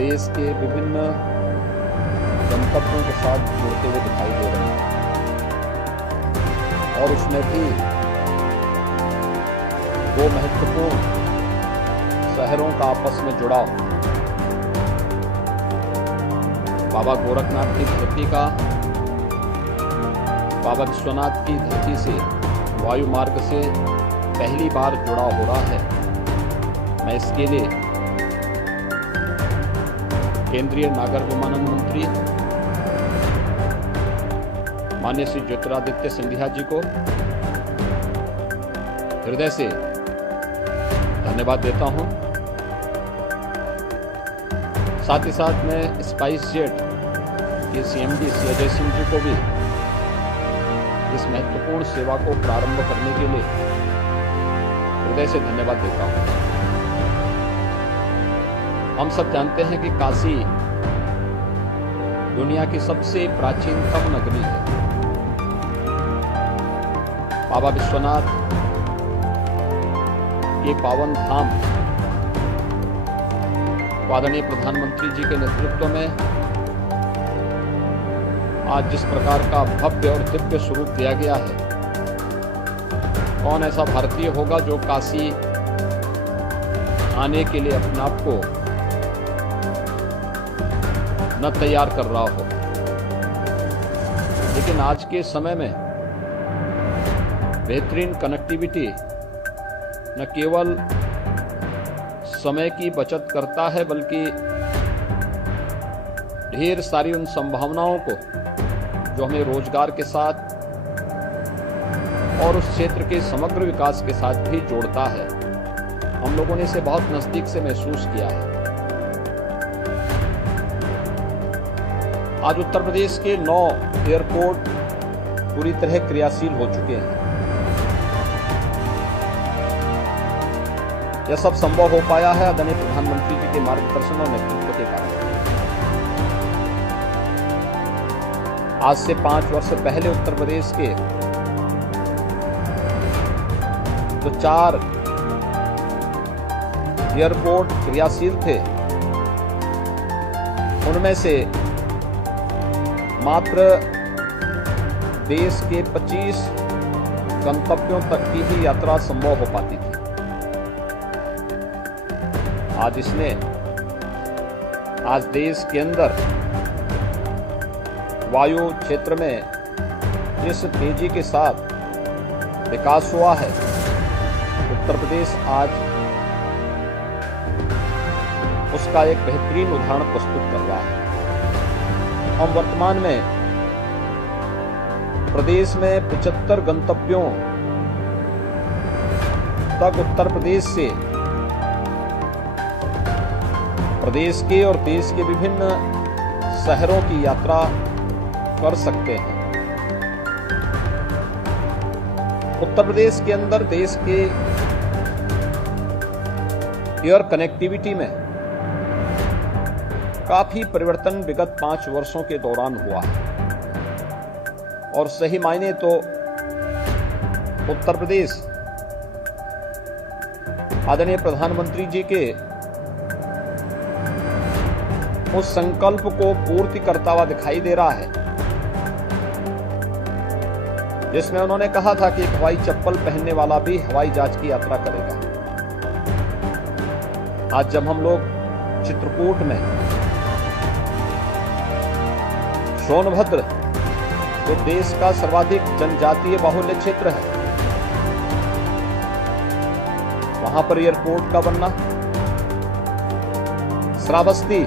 देश के विभिन्न गंतव्यों के साथ जुड़ते हुए दिखाई दे रहे हैं और उसमें भी दो महत्वपूर्ण शहरों का आपस में जुड़ाव, बाबा गोरखनाथ की धरती का बाबा विश्वनाथ की धरती से वायु मार्ग से पहली बार जुड़ाव हो रहा है। मैं इसके लिए केंद्रीय नागर विमानन मंत्री माननीय श्री ज्योतिरादित्य सिंधिया जी को हृदय से धन्यवाद देता हूं। साथ ही साथ मैं स्पाइस जेट के CMD श्री अजय सिंह जी को भी इस महत्वपूर्ण सेवा को प्रारंभ करने के लिए हृदय से धन्यवाद देता हूं। हम सब जानते हैं कि काशी दुनिया की सबसे प्राचीनतम नगरी है। बाबा विश्वनाथ के पावन धाम आदरणीय प्रधानमंत्री जी के नेतृत्व में आज जिस प्रकार का भव्य और दिव्य स्वरूप दिया गया है, कौन ऐसा भारतीय होगा जो काशी आने के लिए अपने आप को न तैयार कर रहा हो। लेकिन आज के समय में बेहतरीन कनेक्टिविटी न केवल समय की बचत करता है, बल्कि ढेर सारी उन संभावनाओं को जो हमें रोजगार के साथ और उस क्षेत्र के समग्र विकास के साथ भी जोड़ता है। हम लोगों ने इसे बहुत नजदीक से महसूस किया है। आज उत्तर प्रदेश के 9 एयरपोर्ट पूरी तरह क्रियाशील हो चुके हैं। यह सब संभव हो पाया है आदरणीय प्रधानमंत्री जी के मार्गदर्शन और नेतृत्व के कारण। आज से 5 वर्ष पहले उत्तर प्रदेश के जो 4 एयरपोर्ट क्रियाशील थे, उनमें से मात्र देश के 25 गंतव्यों तक की ही यात्रा संभव हो पाती थी। आज देश के अंदर वायु क्षेत्र में जिस तेजी के साथ विकास हुआ है, उत्तर प्रदेश आज उसका एक बेहतरीन उदाहरण प्रस्तुत कर रहा है। हम वर्तमान में प्रदेश में 75 गंतव्यों तक उत्तर प्रदेश से प्रदेश के और देश के विभिन्न शहरों की यात्रा कर सकते हैं। उत्तर प्रदेश के अंदर देश के एयर कनेक्टिविटी में काफी परिवर्तन विगत 5 वर्षों के दौरान हुआ है और सही मायने तो उत्तर प्रदेश आदरणीय प्रधानमंत्री जी के उस संकल्प को पूर्ति करता हुआ दिखाई दे रहा है, जिसमें उन्होंने कहा था कि एक हवाई चप्पल पहनने वाला भी हवाई जहाज की यात्रा करेगा। आज जब हम लोग चित्रकूट में सोनभद्र, जो देश का सर्वाधिक जनजातीय बाहुल्य क्षेत्र है, वहां पर एयरपोर्ट का बनना, श्रावस्ती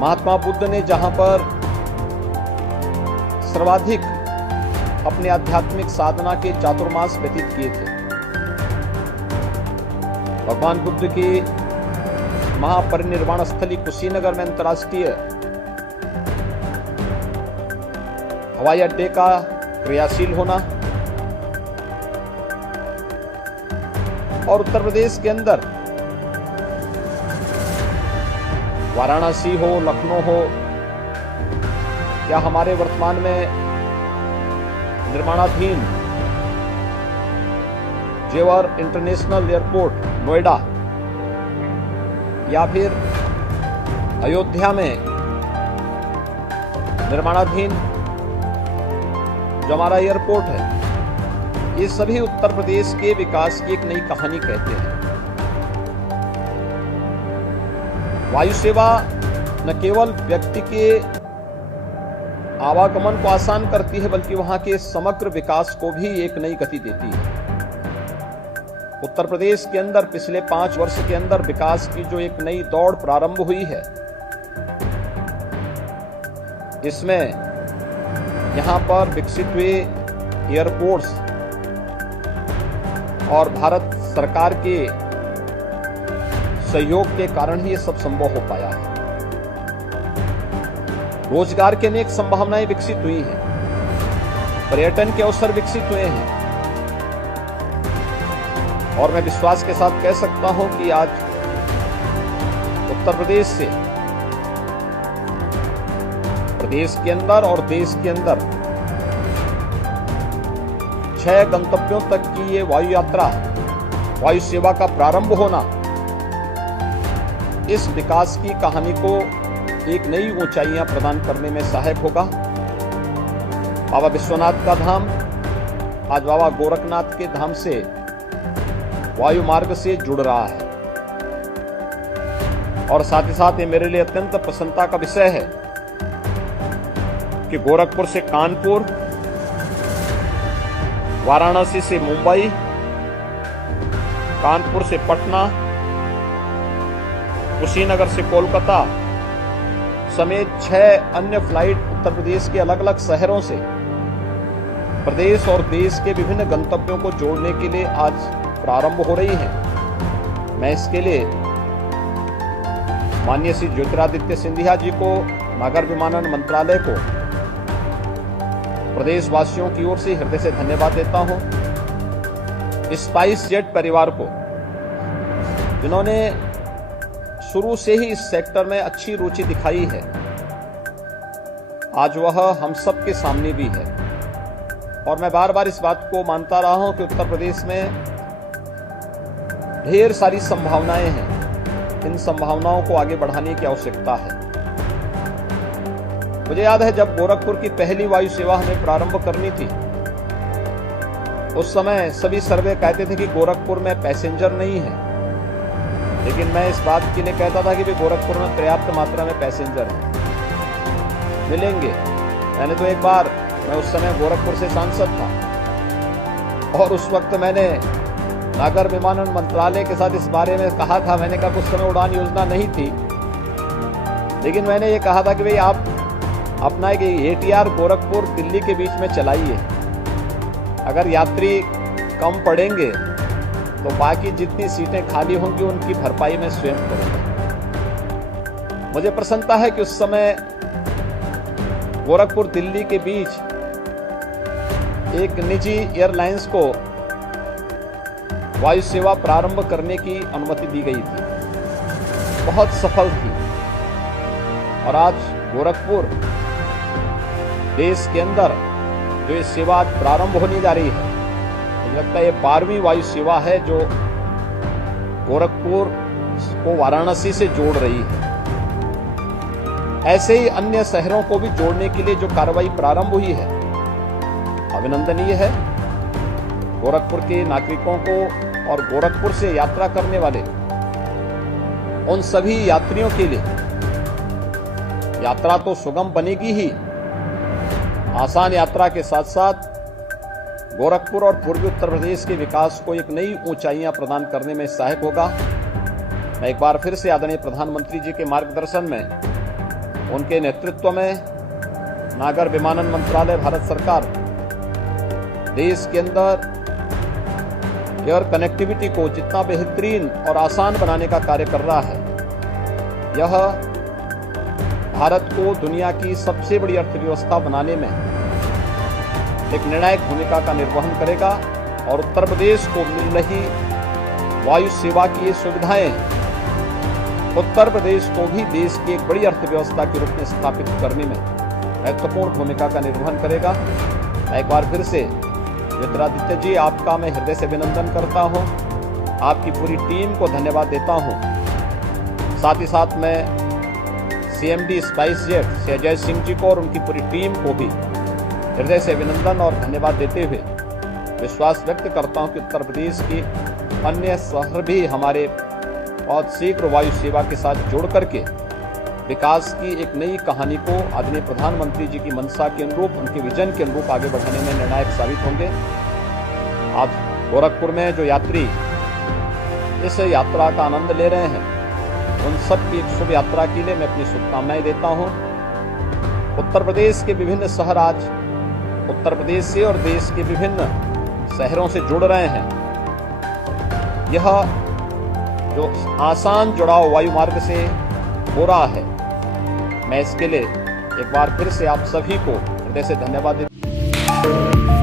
महात्मा बुद्ध ने जहां पर सर्वाधिक अपने आध्यात्मिक साधना के चातुर्मास व्यतीत किए थे, भगवान बुद्ध की महापरिनिर्वाण स्थली कुशीनगर में अंतर्राष्ट्रीय हवाई अड्डे का क्रियाशील होना और उत्तर प्रदेश के अंदर वाराणसी हो, लखनऊ हो, या हमारे वर्तमान में निर्माणाधीन जेवर इंटरनेशनल एयरपोर्ट नोएडा, या फिर अयोध्या में निर्माणाधीन जो हमारा एयरपोर्ट है, ये सभी उत्तर प्रदेश के विकास की एक नई कहानी कहते हैं। वायु सेवा न केवल व्यक्ति के आवागमन को आसान करती है, बल्कि वहां के समग्र विकास को भी एक नई गति देती है। उत्तर प्रदेश के अंदर पिछले 5 वर्ष के अंदर विकास की जो एक नई दौड़ प्रारंभ हुई है, इसमें यहां पर विकसित हुए एयरपोर्ट्स और भारत सरकार के सहयोग के कारण ही ये सब संभव हो पाया है। रोजगार की अनेक संभावनाएं विकसित हुई हैं, पर्यटन के अवसर विकसित हुए हैं, और मैं विश्वास के साथ कह सकता हूं कि आज उत्तर प्रदेश से प्रदेश के अंदर और देश के अंदर 6 गंतव्यों तक की ये वायु यात्रा, वायु सेवा का प्रारंभ होना इस विकास की कहानी को एक नई ऊंचाइयां प्रदान करने में सहायक होगा। बाबा विश्वनाथ का धाम आज बाबा गोरखनाथ के धाम से वायु मार्ग से जुड़ रहा है, और साथ ही साथ ये मेरे लिए अत्यंत प्रसन्नता का विषय है कि गोरखपुर से कानपुर, वाराणसी से मुंबई, कानपुर से पटना, कुशीनगर से कोलकाता समेत 6 अन्य फ्लाइट उत्तर प्रदेश के अलग अलग शहरों से प्रदेश और देश के विभिन्न गंतव्यों को जोड़ने के लिए आज प्रारंभ हो रही है। मैं इसके लिए माननीय श्री ज्योतिरादित्य सिंधिया जी को, नागर विमानन मंत्रालय को, प्रदेशवासियों की ओर से हृदय से धन्यवाद देता हूं। स्पाइस जेट परिवार को, जिन्होंने शुरू से ही इस सेक्टर में अच्छी रुचि दिखाई है, आज वह हम सब के सामने भी है। और मैं बार बार इस बात को मानता रहा हूं कि उत्तर प्रदेश में ढेर सारी संभावनाएं हैं, इन संभावनाओं को आगे बढ़ाने की आवश्यकता है। मुझे याद है जब गोरखपुर की पहली वायु सेवा हमें प्रारंभ करनी थी, उस समय सभी सर्वे कहते थे कि गोरखपुर में पैसेंजर नहीं है, लेकिन मैं इस बात के लिए कहता था कि भी गोरखपुर में पर्याप्त मात्रा में पैसेंजर हैं, मिलेंगे। मैंने तो एक बार, मैं उस समय गोरखपुर से सांसद था और उस वक्त मैंने नागर विमानन मंत्रालय के साथ इस बारे में कहा था। मैंने कहा उस समय उड़ान योजना नहीं थी, लेकिन मैंने ये कहा था कि भाई आप अपना एक ATR गोरखपुर दिल्ली के बीच में चलाइए, अगर यात्री कम पड़ेंगे तो बाकी जितनी सीटें खाली होंगी उनकी भरपाई मैं स्वयं करूंगा। मुझे प्रसन्नता है कि उस समय गोरखपुर दिल्ली के बीच एक निजी एयरलाइंस को वायु सेवा प्रारंभ करने की अनुमति दी गई थी, बहुत सफल थी। और आज गोरखपुर देश के अंदर जो ये सेवा प्रारंभ होने जा रही है, मुझे लगता है ये 12वीं वायु सेवा है जो गोरखपुर को वाराणसी से जोड़ रही है। ऐसे ही अन्य शहरों को भी जोड़ने के लिए जो कार्रवाई प्रारंभ हुई है, अभिनंदनीय है। गोरखपुर के नागरिकों को और गोरखपुर से यात्रा करने वाले उन सभी यात्रियों के लिए यात्रा तो सुगम बनेगी ही, आसान यात्रा के साथ साथ गोरखपुर और पूर्वी उत्तर प्रदेश के विकास को एक नई ऊंचाइयां प्रदान करने में सहायक होगा। मैं एक बार फिर से आदरणीय प्रधानमंत्री जी के मार्गदर्शन में, उनके नेतृत्व में नागर विमानन मंत्रालय भारत सरकार देश के अंदर एयर कनेक्टिविटी को जितना बेहतरीन और आसान बनाने का कार्य कर रहा है, यह भारत को दुनिया की सबसे बड़ी अर्थव्यवस्था बनाने में एक निर्णायक भूमिका का निर्वहन करेगा। और उत्तर प्रदेश को मिल रही वायु सेवा की ये सुविधाएं उत्तर प्रदेश को भी देश की एक बड़ी अर्थव्यवस्था के रूप में स्थापित करने में महत्वपूर्ण भूमिका का निर्वहन करेगा। मैं एक बार फिर से ज्योतिरादित्य जी, आपका मैं हृदय से अभिनंदन करता हूं, आपकी पूरी टीम को धन्यवाद देता हूं। साथ ही साथ मैं CMD स्पाइस जेट से अजय सिंह जी को और उनकी पूरी टीम को भी हृदय से अभिनंदन और धन्यवाद देते हुए विश्वास व्यक्त करता हूं कि उत्तर प्रदेश के अन्य शहर भी हमारे बहुत शीघ्र वायु सेवा के साथ जोड़ करके विकास की एक नई कहानी को आदरणीय प्रधानमंत्री जी की मंशा के अनुरूप, उनके विजन के अनुरूप आगे बढ़ाने में निर्णायक साबित होंगे। आज गोरखपुर में जो यात्री इस यात्रा का आनंद ले रहे हैं, उन सब की एक शुभ यात्रा के लिए मैं अपनी शुभकामनाएं देता हूं। उत्तर प्रदेश के विभिन्न शहर आज उत्तर प्रदेश से और देश के विभिन्न शहरों से जुड़ रहे हैं। यह जो आसान जुड़ाव वायु मार्ग से हो रहा है, मैं इसके लिए एक बार फिर से आप सभी को हृदय से धन्यवाद देता हूं।